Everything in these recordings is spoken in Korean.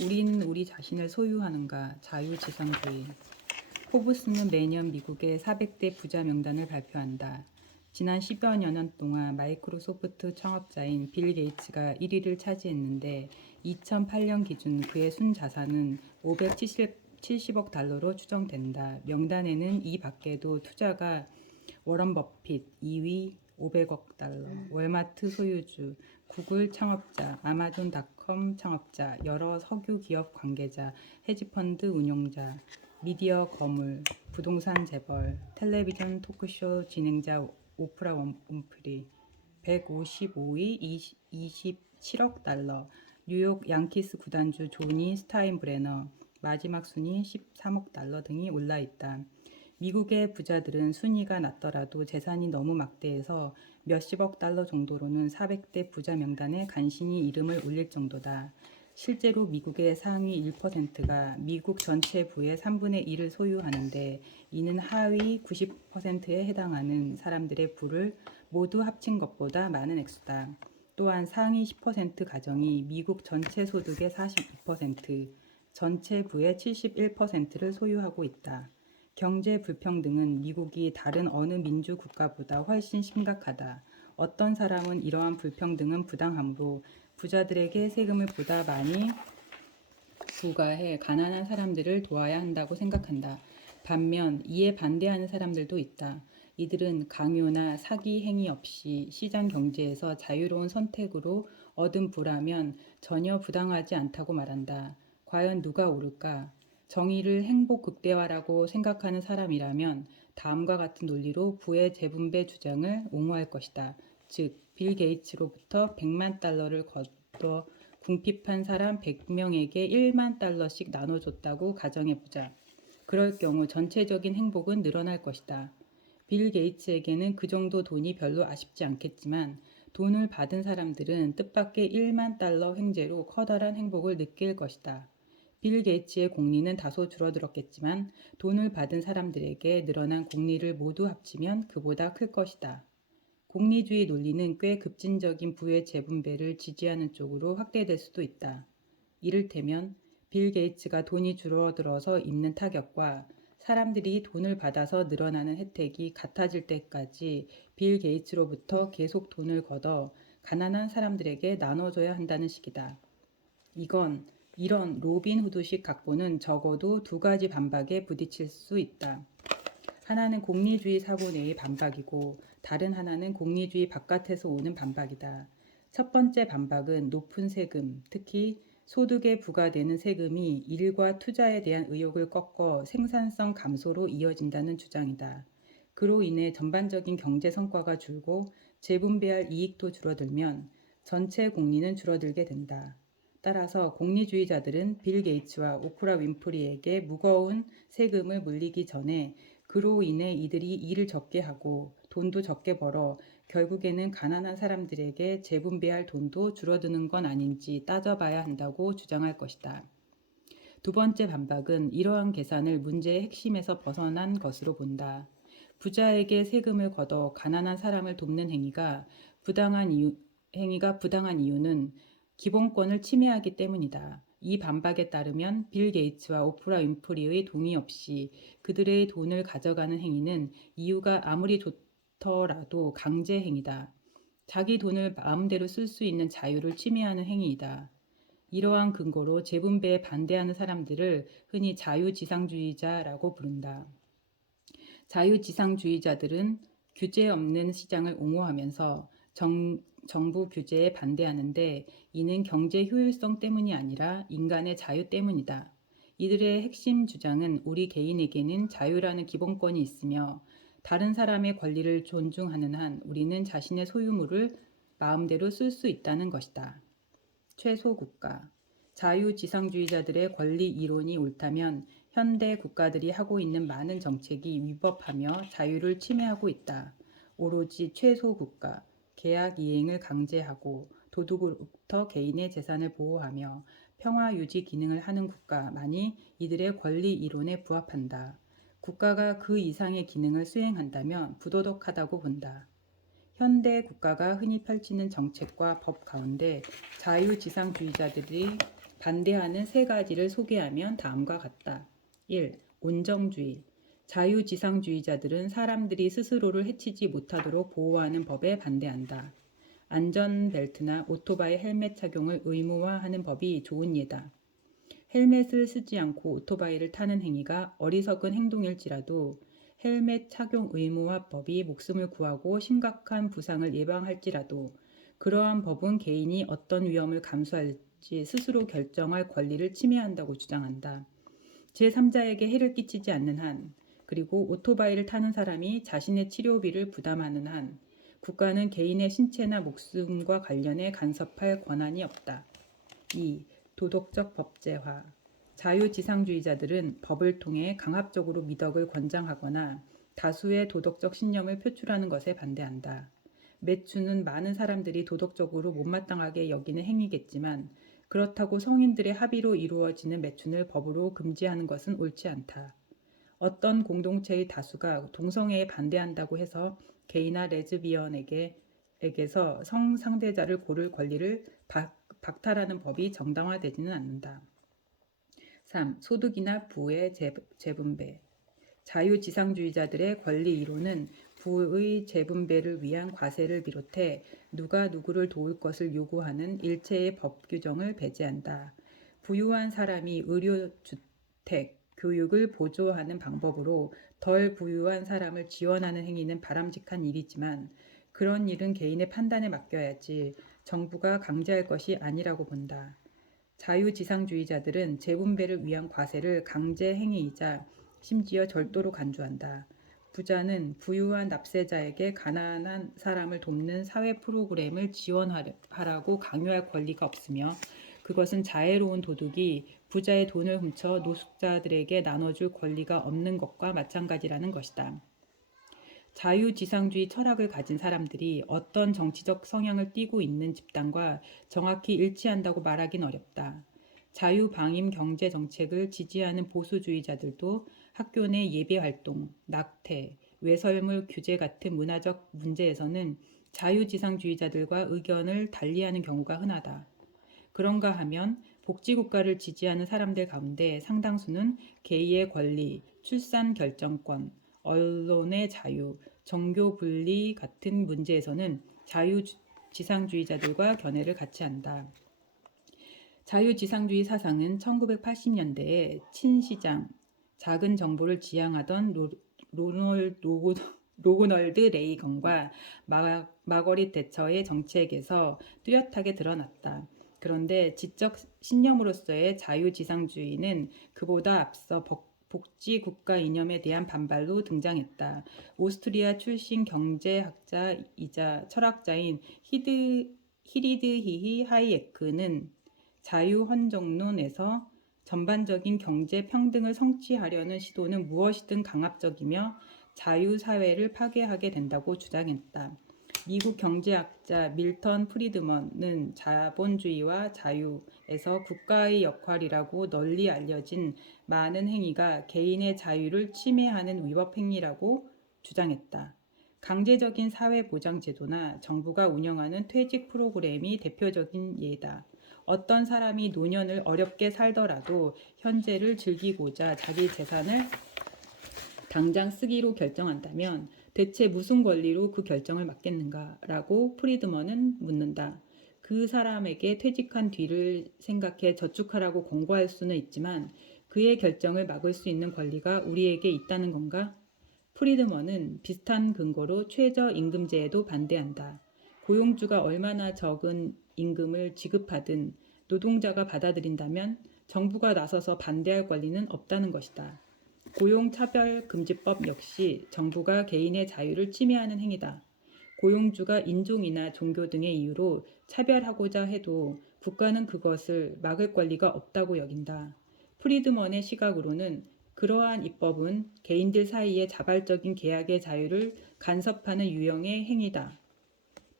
우리는 우리 자신을 소유하는가? 자유지상주의. 포브스는 매년 미국의 400대 부자 명단을 발표한다. 지난 10여 년 동안 마이크로소프트 창업자인 빌 게이츠가 1위를 차지했는데 2008년 기준 그의 순자산은 570억 달러로 추정된다. 명단에는 이 밖에도 투자가 워런 버핏 2위 500억 달러, 월마트 소유주, 구글 창업자, 아마존닷컴 창업자, 여러 석유 기업 관계자, 헤지펀드 운용자, 미디어 거물, 부동산 재벌, 텔레비전 토크쇼 진행자 오프라 윈프리, 155위 27억 달러, 뉴욕 양키스 구단주 조니 스타인브레너, 마지막 순위 13억 달러 등이 올라 있다. 미국의 부자들은 순위가 낮더라도 재산이 너무 막대해서 몇십억 달러 정도로는 400대 부자 명단에 간신히 이름을 올릴 정도다. 실제로 미국의 상위 1%가 미국 전체 부의 3분의 1을 소유하는데 이는 하위 90%에 해당하는 사람들의 부를 모두 합친 것보다 많은 액수다. 또한 상위 10% 가정이 미국 전체 소득의 42%, 전체 부의 71%를 소유하고 있다. 경제 불평등은 미국이 다른 어느 민주 국가보다 훨씬 심각하다. 어떤 사람은 이러한 불평등은 부당하므로 부자들에게 세금을 보다 많이 부과해 가난한 사람들을 도와야 한다고 생각한다. 반면 이에 반대하는 사람들도 있다. 이들은 강요나 사기 행위 없이 시장 경제에서 자유로운 선택으로 얻은 부라면 전혀 부당하지 않다고 말한다. 과연 누가 옳을까? 정의를 행복 극대화라고 생각하는 사람이라면 다음과 같은 논리로 부의 재분배 주장을 옹호할 것이다. 즉, 빌 게이츠로부터 100만 달러를 걷어 궁핍한 사람 100명에게 1만 달러씩 나눠줬다고 가정해보자. 그럴 경우 전체적인 행복은 늘어날 것이다. 빌 게이츠에게는 그 정도 돈이 별로 아쉽지 않겠지만 돈을 받은 사람들은 뜻밖의 1만 달러 횡재로 커다란 행복을 느낄 것이다. 빌 게이츠의 공리는 다소 줄어들었겠지만 돈을 받은 사람들에게 늘어난 공리를 모두 합치면 그보다 클 것이다. 공리주의 논리는 꽤 급진적인 부의 재분배를 지지하는 쪽으로 확대될 수도 있다. 이를테면 빌 게이츠가 돈이 줄어들어서 입는 타격과 사람들이 돈을 받아서 늘어나는 혜택이 같아질 때까지 빌 게이츠로부터 계속 돈을 걷어 가난한 사람들에게 나눠줘야 한다는 식이다. 이런 로빈 후드식 각본은 적어도 두 가지 반박에 부딪힐 수 있다. 하나는 공리주의 사고 내의 반박이고 다른 하나는 공리주의 바깥에서 오는 반박이다. 첫 번째 반박은 높은 세금, 특히 소득에 부과되는 세금이 일과 투자에 대한 의욕을 꺾어 생산성 감소로 이어진다는 주장이다. 그로 인해 전반적인 경제 성과가 줄고 재분배할 이익도 줄어들면 전체 공리는 줄어들게 된다. 따라서 공리주의자들은 빌 게이츠와 오프라 윈프리에게 무거운 세금을 물리기 전에 그로 인해 이들이 일을 적게 하고 돈도 적게 벌어 결국에는 가난한 사람들에게 재분배할 돈도 줄어드는 건 아닌지 따져봐야 한다고 주장할 것이다. 두 번째 반박은 이러한 계산을 문제의 핵심에서 벗어난 것으로 본다. 부자에게 세금을 걷어 가난한 사람을 돕는 행위가 부당한 이유는 기본권을 침해하기 때문이다. 이 반박에 따르면 빌 게이츠와 오프라 윈프리의 동의 없이 그들의 돈을 가져가는 행위는 이유가 아무리 좋더라도 강제 행위다. 자기 돈을 마음대로 쓸 수 있는 자유를 침해하는 행위이다. 이러한 근거로 재분배에 반대하는 사람들을 흔히 자유지상주의자라고 부른다. 자유지상주의자들은 규제 없는 시장을 옹호하면서 정부 규제에 반대하는데 이는 경제 효율성 때문이 아니라 인간의 자유 때문이다. 이들의 핵심 주장은 우리 개인에게는 자유라는 기본권이 있으며 다른 사람의 권리를 존중하는 한 우리는 자신의 소유물을 마음대로 쓸 수 있다는 것이다. 최소국가. 자유지상주의자들의 권리 이론이 옳다면 현대 국가들이 하고 있는 많은 정책이 위법하며 자유를 침해하고 있다. 오로지 최소국가, 계약 이행을 강제하고 도둑으로부터 개인의 재산을 보호하며 평화 유지 기능을 하는 국가만이 이들의 권리 이론에 부합한다. 국가가 그 이상의 기능을 수행한다면 부도덕하다고 본다. 현대 국가가 흔히 펼치는 정책과 법 가운데 자유지상주의자들이 반대하는 세 가지를 소개하면 다음과 같다. 1. 온정주의. 자유지상주의자들은 사람들이 스스로를 해치지 못하도록 보호하는 법에 반대한다. 안전벨트나 오토바이 헬멧 착용을 의무화하는 법이 좋은 예다. 헬멧을 쓰지 않고 오토바이를 타는 행위가 어리석은 행동일지라도 헬멧 착용 의무화법이 목숨을 구하고 심각한 부상을 예방할지라도 그러한 법은 개인이 어떤 위험을 감수할지 스스로 결정할 권리를 침해한다고 주장한다. 제3자에게 해를 끼치지 않는 한, 그리고 오토바이를 타는 사람이 자신의 치료비를 부담하는 한, 국가는 개인의 신체나 목숨과 관련해 간섭할 권한이 없다. 2. 도덕적 법제화. 자유지상주의자들은 법을 통해 강압적으로 미덕을 권장하거나 다수의 도덕적 신념을 표출하는 것에 반대한다. 매추는 많은 사람들이 도덕적으로 못마땅하게 여기는 행위겠지만 그렇다고 성인들의 합의로 이루어지는 매춘을 법으로 금지하는 것은 옳지 않다. 어떤 공동체의 다수가 동성애에 반대한다고 해서 게이나 레즈비언에게서 성상대자를 고를 권리를 박탈하는 법이 정당화되지는 않는다. 3. 소득이나 부의 재분배. 자유지상주의자들의 권리 이론은 부의 재분배를 위한 과세를 비롯해 누가 누구를 도울 것을 요구하는 일체의 법 규정을 배제한다. 부유한 사람이 의료, 주택, 교육을 보조하는 방법으로 덜 부유한 사람을 지원하는 행위는 바람직한 일이지만 그런 일은 개인의 판단에 맡겨야지 정부가 강제할 것이 아니라고 본다. 자유지상주의자들은 재분배를 위한 과세를 강제 행위이자 심지어 절도로 간주한다. 부자는 부유한 납세자에게 가난한 사람을 돕는 사회 프로그램을 지원하라고 강요할 권리가 없으며 그것은 자애로운 도둑이 부자의 돈을 훔쳐 노숙자들에게 나눠줄 권리가 없는 것과 마찬가지라는 것이다. 자유지상주의 철학을 가진 사람들이 어떤 정치적 성향을 띠고 있는 집단과 정확히 일치한다고 말하긴 어렵다. 자유방임 경제정책을 지지하는 보수주의자들도 학교 내 예배활동, 낙태, 외설물 규제 같은 문화적 문제에서는 자유지상주의자들과 의견을 달리하는 경우가 흔하다. 그런가 하면 복지국가를 지지하는 사람들 가운데 상당수는 게이의 권리, 출산 결정권, 언론의 자유, 정교 분리 같은 문제에서는 자유지상주의자들과 견해를 같이 한다. 자유지상주의 사상은 1980년대에 친시장, 작은 정보를 지향하던 로널드 레이건과 마거릿 대처의 정책에서 뚜렷하게 드러났다. 그런데 지적 신념으로서의 자유지상주의는 그보다 앞서 복지국가 이념에 대한 반발로 등장했다. 오스트리아 출신 경제학자이자 철학자인 히리드히히 하이에크는 자유헌정론에서 전반적인 경제 평등을 성취하려는 시도는 무엇이든 강압적이며 자유사회를 파괴하게 된다고 주장했다. 미국 경제학자 밀턴 프리드먼은 자본주의와 자유에서 국가의 역할이라고 널리 알려진 많은 행위가 개인의 자유를 침해하는 위법행위라고 주장했다. 강제적인 사회보장제도나 정부가 운영하는 퇴직 프로그램이 대표적인 예다. 어떤 사람이 노년을 어렵게 살더라도 현재를 즐기고자 자기 재산을 당장 쓰기로 결정한다면 대체 무슨 권리로 그 결정을 맡겠는가? 라고 프리드먼은 묻는다. 그 사람에게 퇴직한 뒤를 생각해 저축하라고 권고할 수는 있지만 그의 결정을 막을 수 있는 권리가 우리에게 있다는 건가? 프리드먼은 비슷한 근거로 최저임금제에도 반대한다. 고용주가 얼마나 적은 임금을 지급하든 노동자가 받아들인다면 정부가 나서서 반대할 권리는 없다는 것이다. 고용차별금지법 역시 정부가 개인의 자유를 침해하는 행위다. 고용주가 인종이나 종교 등의 이유로 차별하고자 해도 국가는 그것을 막을 권리가 없다고 여긴다. 프리드먼의 시각으로는 그러한 입법은 개인들 사이의 자발적인 계약의 자유를 간섭하는 유형의 행위다.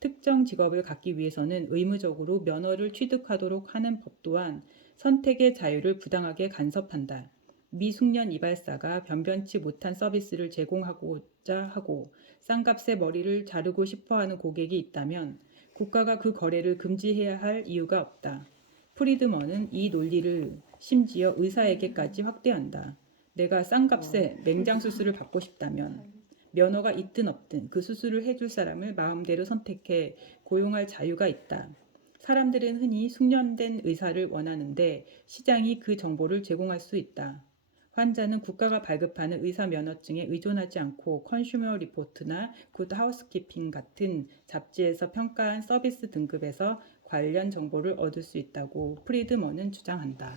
특정 직업을 갖기 위해서는 의무적으로 면허를 취득하도록 하는 법 또한 선택의 자유를 부당하게 간섭한다. 미숙년 이발사가 변변치 못한 서비스를 제공하고자 하고 싼값에 머리를 자르고 싶어하는 고객이 있다면 국가가 그 거래를 금지해야 할 이유가 없다. 프리드먼은 이 논리를 심지어 의사에게까지 확대한다. 내가 싼 값에 맹장 수술을 받고 싶다면 면허가 있든 없든 그 수술을 해줄 사람을 마음대로 선택해 고용할 자유가 있다. 사람들은 흔히 숙련된 의사를 원하는데 시장이 그 정보를 제공할 수 있다. 환자는 국가가 발급하는 의사 면허증에 의존하지 않고 컨슈머 리포트나 굿 하우스키핑 같은 잡지에서 평가한 서비스 등급에서 관련 정보를 얻을 수 있다고 프리드먼은 주장한다.